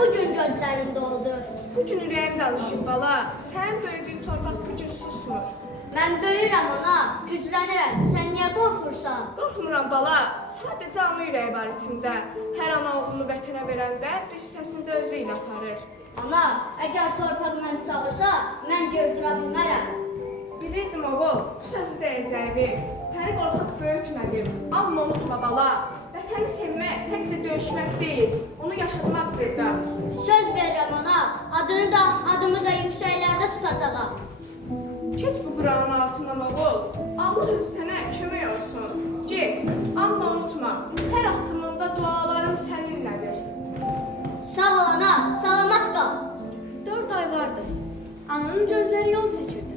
bu gün gözlərində oldu? Bu gün ürəyim danışır bala. Sənin böyüdüyün torpaq bu gün susmur. Mən böyürəm ana, güclənirəm. Sən niyə qorxursan? Qorxmuram bala. Sadəcə ana ürəyi var içimdə. Hər ana oğlunu vətənə verəndə bir səsini də özü ilə aparır. Ana, əgər torpaq məni çağırsa, mən gördürə bilmərəm. Bilirdim oğul, bu sözü deyəcəyimi. Səni qorxaq böyütmədim. Amma unutma bala. Vətəni sevmək təkcə döyüşmək deyil, onu yaşatmaqdır da. Söz verirəm ana, adımı da yüksəklərdə tutacağam. Keç bu Qur'anın altından oğul. Allah özü sənə kömək olsun. Get, amma unutma, hər addımında duaların səninlədir. Sağ ol ana, salamat qal. 4 ay vardı. Ananın gözləri yol çəkirdi.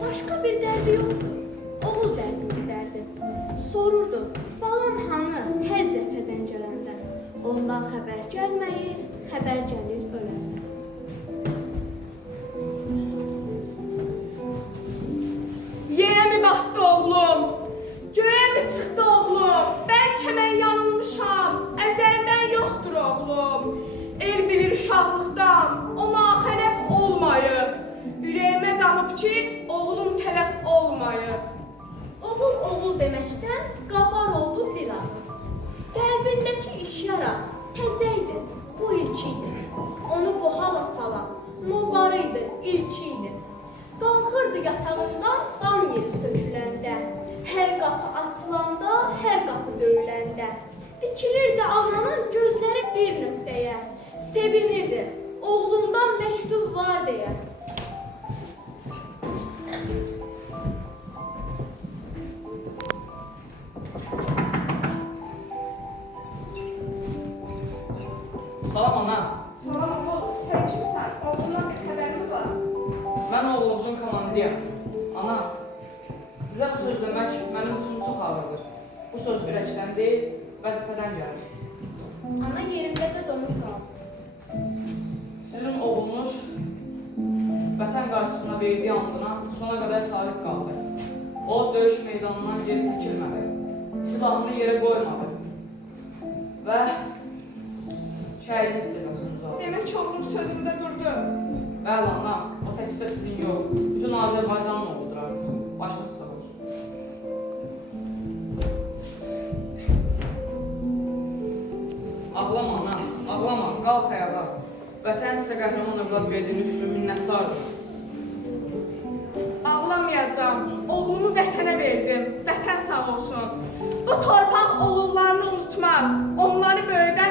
Başqa bir dərdi yoxdu. Oğul dərdini dərdi. Sorurdu, balam hanı hər cəbhədən gələndə. Ondan xəbər gəlməyir, xəbər gəlir öləndə. Yerə mi batdı oğlum? Göyə mi çıxdı oğlum? Bəlkə mən yanılmışam, əzəldən yoxdur oğlum. El bilir uşaqlıqdan, ona xələf olmayıb. Ürəyimə damıb ki, oğlum tələf olmayıb. Oğul deməkdən qabar oldu bir ağız. Qəlbindəki ilk yara təzə idi, bu ilk idi. Onu bu hala salan, nobarı idi, ilk idi. Qalxırdı yatağından dan yeri söküləndə. Hər qapı açılanda, hər qapı döyüləndə. Dikilirdi ananın gözləri bir nöqtəyə. Sevinirdi, oğlundan məktub var deyə. Salam ana. Salam oğul, sən kimsən? Oğlundan bir xəbərin var. Mən oğlunuzun komandiriyəm. Ana, sizə bu söz demək mənim üçün çox ağırdır. Bu söz ürəkdən deyil, vəzifədən gəlir. Ana yerindəcə donub qaldı. Sizin oğlunuz vətən qarşısına verdiyi andına sona qədər sadiq qaldı. O, döyüş meydanından geri çəkilmədi. Silahını yerə qoymadı. Və şəhidlik silahını aldı. Demək oğlum sözündə durdu. Bəli ana, o təkcə sizin yox, bütün Azərbaycanın oğludur artıq. Başınız sağ olsun. Ağlama ana, ağlama, qalx ayağa. Vətən sizə qəhrəman övlad verdiyiniz üçün minnətdardır. Ağlamayacağam. Oğlumu vətənə verdim. Vətən sağ olsun. Bu torpaq oğullarını unutmaz. Onları böyüdən